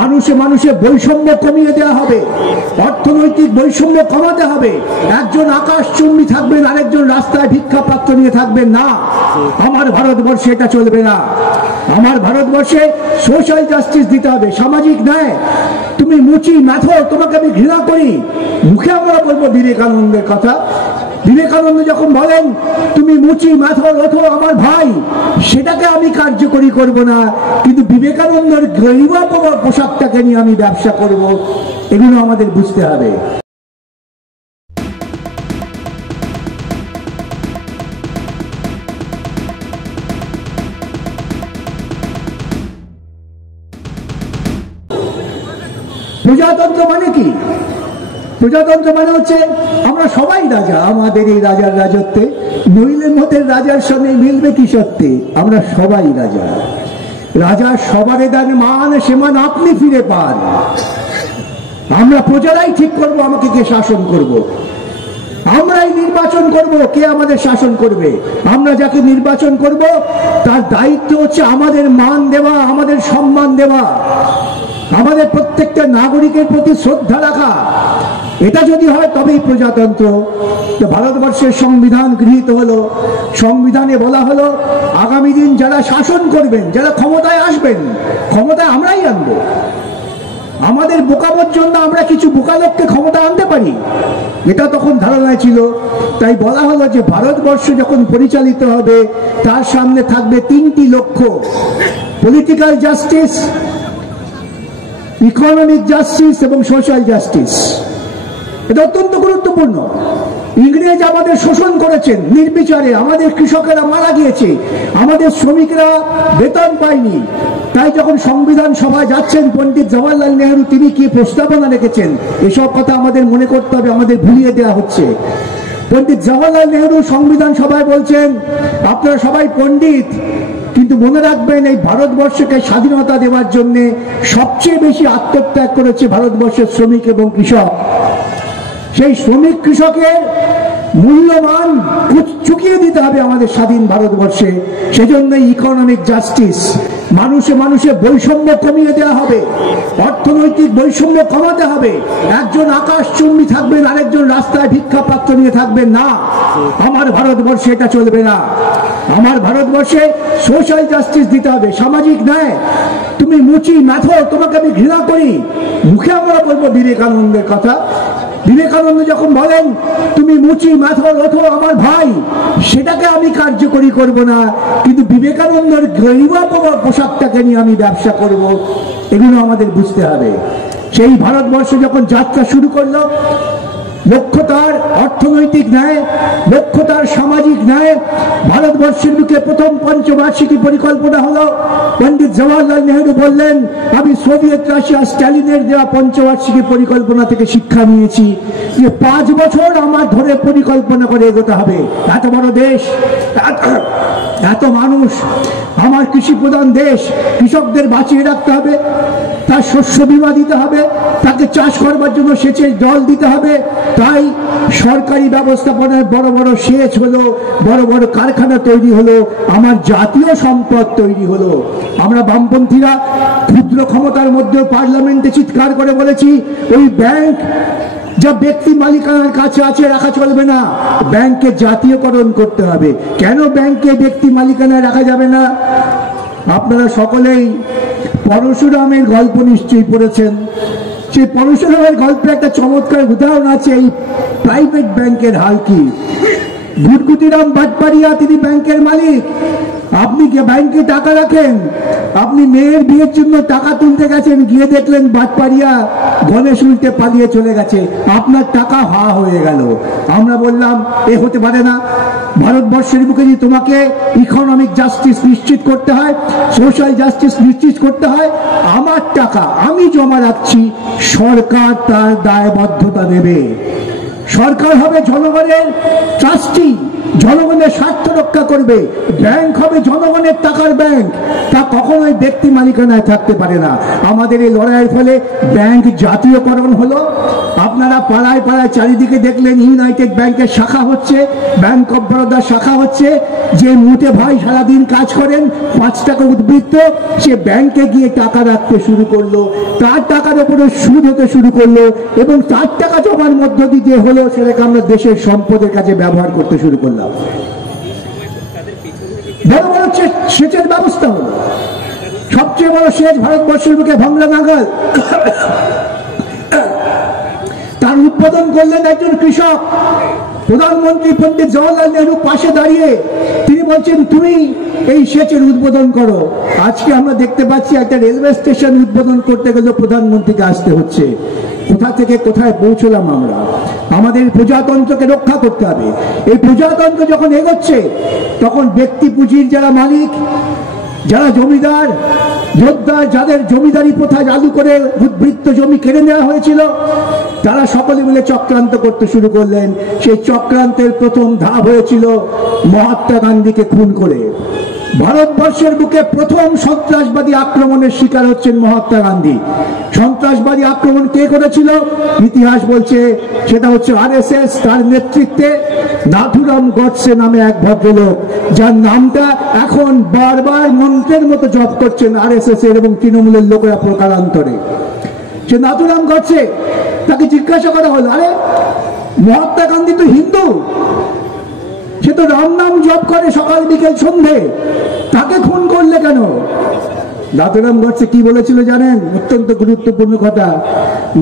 মানুষে মানুষে বৈষম্য কমিয়ে দেওয়া হবে, অর্থনৈতিক বৈষম্য কমাতে হবে। একজন আকাশচুম্বী থাকবেন, আরেকজন রাস্তায় ভিক্ষা পাত্র নিয়ে থাকবেন না। আমার ভারতবর্ষে এটা চলবে না। আমার ভারতবর্ষে সোশ্যাল জাস্টিস দিতে হবে, সামাজিক ন্যায়। তুমি মুচি ম্যাথর, তোমাকে আমি ঘৃণা করি, মুখে আমরা বলবো বিবেকানন্দের কথা। বিবেকানন্দ যখন বলেন তুমি মুচি ম্যাথর ওঠো আমার ভাই, সেটাকে আমি কার্যকরী করব না, কিন্তু বিবেকানন্দের গরিমা পোশাকটাকে নিয়ে আমি ব্যবসা করব, এগুলো আমাদের বুঝতে হবে। প্রজাতন্ত্র মানে কি? প্রজাতন্ত্র মানে হচ্ছে আমরা সবাই রাজা, আমাদের এই রাজার রাজত্বে নইলে মতের রাজার সঙ্গে মিলবে কি সত্যি? আমরা সবাই রাজা। রাজার সবারে দান মান, সে মান আপনি ফিরে পান। আমরা প্রজারাই ঠিক করব আমাকে কে শাসন করব, আমরাই নির্বাচন করব কে আমাদের শাসন করবে। আমরা যাকে নির্বাচন করব তার দায়িত্ব হচ্ছে আমাদের মান দেওয়া, আমাদের সম্মান দেওয়া, আমাদের প্রত্যেকটা নাগরিকের প্রতি শ্রদ্ধা রাখা। এটা যদি হয় তবেই প্রজাতন্ত্র। তো ভারতবর্ষের সংবিধান গৃহীত হলো, সংবিধানে বলা হলো আগামী দিন যারা শাসন করবেন, যারা ক্ষমতায় আসবেন, ক্ষমতায় আমরাই আনবো। আমাদের বোকামোর জন্য আমরা কিছু বোকা লোককে ক্ষমতা আনতে পারি, এটা তখন ধারণায় ছিল। তাই বলা হলো যে ভারতবর্ষ যখন পরিচালিত হবে তার সামনে থাকবে তিনটি লক্ষ্য: পলিটিক্যাল জাস্টিস, ইকোনমিক জাস্টিস এবং সোশ্যাল জাস্টিস। এটা অত্যন্ত গুরুত্বপূর্ণ। ইংরেজ আমাদের শোষণ করেছেন নির্বিচারে, আমাদের কৃষকেরা মারা গিয়েছে, আমাদের শ্রমিকরা বেতন পায়নি। তাই যখন সংবিধান সভায় যাচ্ছেন পণ্ডিত জওয়াহরলাল নেহরু, তিনি কি প্রস্তাবনা রেখেছেন, এসব কথা আমাদের মনে করতে হবে, আমাদের ভুলিয়ে দেওয়া হচ্ছে। পণ্ডিত জওয়াহরলাল নেহরু সংবিধান সভায় বলছেন আপনারা সবাই পণ্ডিত, কিন্তু মনে রাখবেন এই ভারতবর্ষকে স্বাধীনতা দেওয়ার জন্য সবচেয়ে বেশি আত্মত্যাগ করেছে ভারতবর্ষের শ্রমিক এবং কৃষক। সেই শ্রমিক কৃষকের মূল্যমান চুকিয়ে দিতে হবে আমাদের স্বাধীন ভারতবর্ষে। সেজন্য ইকোনমিক জাস্টিস, মানুষে মানুষে বৈষম্য কমিয়ে দেওয়া হবে, অর্থনৈতিক বৈষম্য কমাতে হবে। একজন আকাশচুম্বী থাকবেন, আরেকজন রাস্তায় ভিক্ষা পাত্র নিয়ে থাকবেন না। আমার ভারতবর্ষে এটা চলবে না। আমার ভারতবর্ষে সোশ্যাল জাস্টিস দিতে হবে, সামাজিক ন্যায়। তুমি মুচি ম্যাথর, তোমাকে আমি ঘৃণা করি, মুখে আমরা বলবো বিবেকানন্দের কথা। বিবেকানন্দ যখন বলেন তুমি মুচি ম্যাথর ওঠো আমার ভাই, সেটাকে আমি কার্যকরী করব না, কিন্তু বিবেকানন্দের গরিমা পোশাকটাকে নিয়ে আমি ব্যবসা করব, এগুলো আমাদের বুঝতে হবে। সেই ভারতবর্ষ যখন যাত্রা শুরু করলো, লক্ষ্য তার অর্থনৈতিক ন্যায়, লক্ষ্য তার সামাজিক ন্যায়। ভারতবর্ষের বুকে প্রথম পঞ্চবার্ষিকী পরিকল্পনা হলো। পণ্ডিত জওয়াহরলাল নেহরু বললেন আমি সোভিয়েত রাশিয়া স্ট্যালিনের দেওয়া পঞ্চবার্ষিকী পরিকল্পনা থেকে শিক্ষা নিয়েছি যে 5 বছর আমার ধরে পরিকল্পনা করে এগোতে হবে। এত বড় দেশ, এত মানুষ, আমার কৃষি প্রধান দেশ, কৃষকদের বাঁচিয়ে রাখতে হবে, তার শস্য বীমা দিতে হবে, তাকে চাষ করবার জন্য সেচের জল দিতে হবে। তাই সরকারি ব্যবস্থাপনায় বড় বড় সেচ হলো, বড় বড় কারখানা তৈরি হলো, আমার জাতীয় সম্পদ তৈরি হলো। আমরা বামপন্থীরা ক্ষুদ্র ক্ষমতার মধ্যেও পার্লামেন্টে চিৎকার করে বলেছি ওই ব্যাংক যা ব্যক্তি মালিকানার কাছে আছে রাখা চলবে না, ব্যাংককে জাতীয়করণ করতে হবে। কেন ব্যাংকে ব্যক্তি মালিকানায় রাখা যাবে না? আপনারা সকলেই পরশুরামের গল্প নিশ্চয়ই পড়েছেন। সেই পরশুরামের গল্পে একটা চমৎকার উদাহরণ আছে এই প্রাইভেট ব্যাংকের হাল কি। গুটগুটিরাম বাটপাড়িয়া তিনি ব্যাংকের মালিক। আপনি ব্যাংকে টাকা রাখেন, আপনি মেয়ের বিয়ের জন্য টাকা তুলতে গেছেন, গিয়ে দেখলেন বাটপাড়িয়া গণেশ উল্টে পালিয়ে চলে গেছে, আপনার টাকা হা হয়ে গেল। আমরা বললাম এ হতে পারে না। ভারতবর্ষের বুকে যদি তোমাকে ইকোনমিক জাস্টিস নিশ্চিত করতে হয়, সোশ্যাল জাস্টিস নিশ্চিত করতে হয়, আমার টাকা আমি জমা রাখছি, সরকার তার দায়বদ্ধতা নেবে। সরকার হবে জনগণের ট্রাস্টি, জনগণের স্বার্থ রক্ষা করবে, ব্যাংক হবে জনগণের টাকার ব্যাংক, তা কখনোই ব্যক্তি মালিকানায় থাকতে পারে না। আমাদের এই লড়াইয়ের ফলে ব্যাংক জাতীয়করণ হলো। আপনারা পাড়ায় পাড়ায় চারিদিকে দেখলেন ইউনাইটেড ব্যাংকের শাখা হচ্ছে, ব্যাংক অফ বরোদার শাখা হচ্ছে। যে মুটে ভাই সারাদিন কাজ করেন, 5 টাকা উদ্বৃত্ত, সে ব্যাংকে গিয়ে টাকা রাখতে শুরু করলো, তার টাকার উপরে সুদ হতে শুরু করলো, এবং তার টাকা জমার মধ্য দিয়ে হলো সেটাকে আমরা দেশের সম্পদের কাছে ব্যবহার করতে শুরু করলাম। বড় বড় সেচের ব্যবস্থা হলো, সবচেয়ে বড় সেচ ভারতবর্ষের বুকে ভাঙলা নাগাল। তার উদ্বোধন করলেন একজন কৃষক। প্রধানমন্ত্রী পণ্ডিত জওয়াহরলাল নেহরু পাশে দাঁড়িয়ে তিনি বলছেন, তুমি এই সেচের উদ্বোধন করো। আজকে আমরা দেখতে পাচ্ছি একটা রেলওয়ে স্টেশন উদ্বোধন করতে গেলে প্রধানমন্ত্রীকে আসতে হচ্ছে। কোথা থেকে কোথায় পৌঁছলাম আমরা? আমাদের প্রজাতন্ত্রকে রক্ষা করতে হবে। এই প্রজাতন্ত্র যখন এগোচ্ছে, তখন ব্যক্তি পুঁজির যারা মালিক, যারা জমিদার যোদ্ধা, যাদের জমিদারি প্রথা চালু করে উদ্বৃত্ত জমি কেড়ে নেওয়া হয়েছিল, তারা সকলে মিলে চক্রান্ত করতে শুরু করলেন। সেই চক্রান্তের প্রথম ধাপ হয়েছিল মহাত্মা গান্ধীকে খুন করে। ভারতবর্ষের বুকে প্রথম সন্ত্রাসবাদী আক্রমণের শিকার হচ্ছেন মহাত্মা গান্ধী। সন্ত্রাসবাদী আক্রমণ কে করেছিল? ইতিহাস বলছে সেটা হচ্ছে আরএসএস। তার নেতৃত্বে নাথুরাম গডসে নামে এক ভদ্রলোক, যার নামটা এখন বারবার মন্ত্রের মতো জপ করছেন আরএসএস এর এবং তৃণমূলের লোকেরা প্রকারান্তরে। সে নাথুরাম গডসে, তাকে জিজ্ঞাসা করা হলো, আরে মহাত্মা গান্ধী তো হিন্দু, সে তো রাম নাম জপ করে সকাল বিকেল সন্ধে, তাকে খুন করলে কেন? নাথুরাম গডসে কি বলেছিল জানেন? অত্যন্ত গুরুত্বপূর্ণ কথা।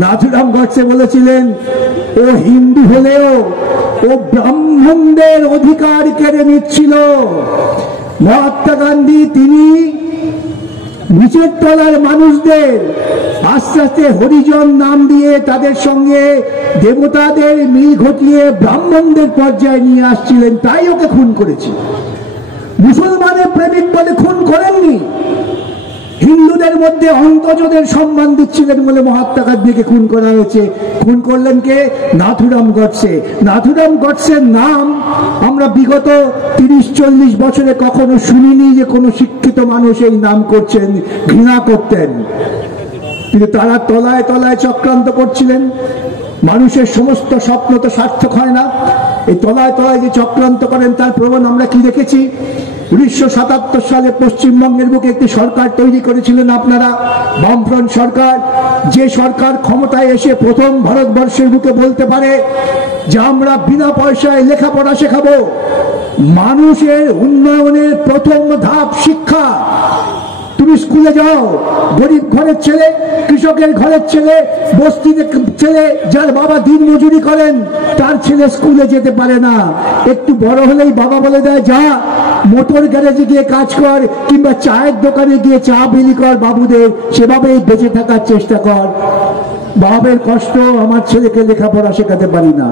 নাথুরাম গডসে বলেছিলেন, ও হিন্দু হলেও ও ব্রাহ্মণদের অধিকার কেড়ে নিচ্ছিল। মহাত্মা গান্ধী তিনি নিচের তলার মানুষদের আস্তে আস্তে হরিজন নাম দিয়ে তাদের সঙ্গে দেবতাদের মিল ঘটিয়ে ব্রাহ্মণদের পর্যায়ে নিয়ে আসছিলেন, তাই ওকে খুন করেছে। মুসলমানের প্রেমিক বলে খুন করেননি, হিন্দুদের মধ্যে অন্তর্জদের সম্মান দিচ্ছিলেন বলে মহাত্মা গান্ধীকে খুন করা হয়েছে। খুন করলেন কে? নাথুরাম গডসে। নাথুরাম গডসের নাম আমরা বিগত 30-40 বছরে কখনো শুনিনি যে কোনো শিক্ষিত মানুষ এই নাম করছেন, ঘৃণা করতেন। কিন্তু তারা তলায় তলায় চক্রান্ত করছিলেন। মানুষের সমস্ত স্বপ্ন তো সার্থক হয় না। এই তলায় তলায় যে চক্রান্ত করেন তার প্রমাণ আমরা কি দেখেছি? 1977 সালে পশ্চিমবঙ্গের বুকে একটি সরকার তৈরি করেছিলেন আপনারা, বামফ্রন্ট সরকার। যে সরকার ক্ষমতায় এসে প্রথম ভারতবর্ষের বুকে বলতে পারে যে আমরা বিনা পয়সায় লেখাপড়া শেখাবো। মানুষের উন্নয়নের প্রথম ধাপ শিক্ষা। তুমি স্কুলে যাও, গরিব ঘরের ছেলে, কৃষকের ঘরের ছেলে, বস্তিতে ছেলে, যার বাবা দিন মজুরি করেন, তার ছেলে স্কুলে যেতে পারে না। একটু বড় হলেই বাবা বলে দেয়, যা মোটর গ্যারেজে গিয়ে কাজ কর, কিংবা চায়ের দোকানে গিয়ে চা বিলি কর বাবুদের, সেভাবেই বেঁচে থাকার চেষ্টা কর। বাবার কষ্ট, আমার ছেলেকে লেখাপড়া শেখাতে পারি না।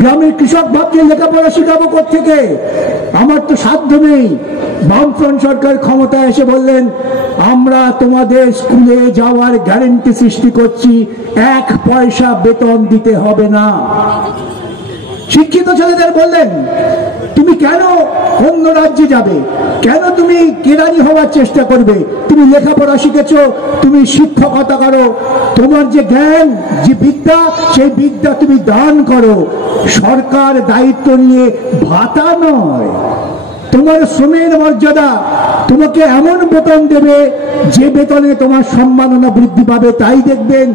গ্রামের কৃষক ভাবছে লেখাপড়া শেখাবো কোত্থেকে, আমার তো সাধ্য নেই। বামফ্রন্ট সরকার ক্ষমতায় এসে বললেন, আমরা তোমাদের স্কুলে যাওয়ার গ্যারান্টি সৃষ্টি করছি, 1 পয়সা বেতন দিতে হবে না। শিক্ষিত ছেলেদের বললেন, তুমি কেন অন্য রাজ্যে যাবে? কেন তুমি কেরানি হওয়ার চেষ্টা করবে? তুমি লেখাপড়া শিখেছ, তুমি শিক্ষকতা করো, তোমার যে জ্ঞান, যে বিদ্যা, সেই বিদ্যা তুমি দান করো। সরকার দায়িত্ব নিয়ে ভাতা নয়, তোমার শ্রমের মর্যাদা, তোমাকে এমন বেতন দেবে যে বেতনে তোমার সম্মাননা বৃদ্ধি পাবে। তাই দেখবেন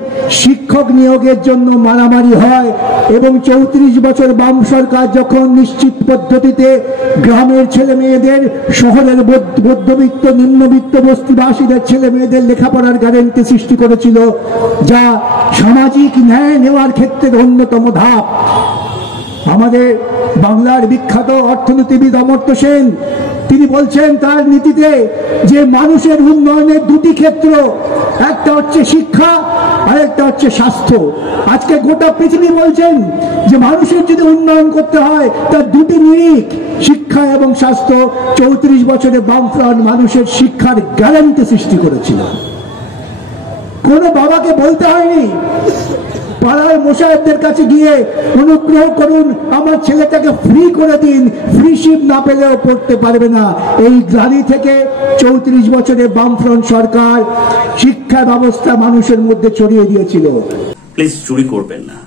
শিক্ষক নিয়োগের জন্য মারামারি হয়, এবং 34 বছর বাম সরকার যখন নিশ্চিত পদ্ধতিতে গ্রামের ছেলে মেয়েদের, শহরের মধ্যবিত্ত নিম্নবিত্ত বস্তিবাসীদের ছেলে মেয়েদের লেখাপড়ার গ্যারান্টি সৃষ্টি করেছিল, যা সামাজিক ন্যায় নেওয়ার ক্ষেত্রে অন্যতম ধাপ। আমাদের বাংলার বিখ্যাত অর্থনীতিবিদ অমর্ত্য সেন তিনি বলছেন তার নীতিতে যে মানুষের উন্নয়নের 2টি ক্ষেত্র, একটা হচ্ছে শিক্ষা আর একটা হচ্ছে স্বাস্থ্য। আজকে গোটা পৃথিবী বলছেন যে মানুষের যদি উন্নয়ন করতে হয় তার 2টি নিরিখ, শিক্ষা এবং স্বাস্থ্য। 34 বছরে বামফ্রন্ট মানুষের শিক্ষার গ্যারান্টি সৃষ্টি করেছিল। কোনো বাবাকে বলতে হয়নি পাড়ার মোশাহেবদের কাছে গিয়ে অনুগ্রহ করুন আমার ছেলেটাকে ফ্রি করে দিন, ফ্রি শিপ না পেলেও পড়তে পারবে না। এই গ্লানি থেকে 34 বছরে বামফ্রন্ট সরকার শিক্ষা ব্যবস্থা মানুষের মধ্যে ছড়িয়ে দিয়েছিল। প্লিজ চুরি করবেন না।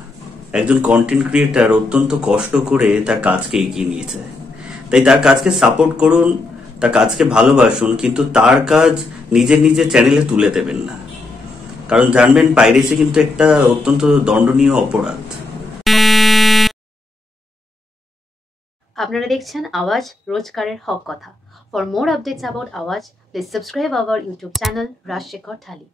একজন কন্টেন্ট ক্রিয়েটার অত্যন্ত কষ্ট করে তার কাজকে এগিয়ে নিয়েছে, তাই তার কাজকে সাপোর্ট করুন, তার কাজকে ভালোবাসুন, কিন্তু তার কাজ নিজের চ্যানেলে তুলে দেবেন না। কারণ জানবেন পাইরেসি কিন্তু একটা অত্যন্ত দণ্ডনীয় অপরাধ। আপনারা দেখছেন আওয়াজ, রোজকারের হক কথা। For more updates about Awaaz, please subscribe our YouTube channel Rajshekhar thali.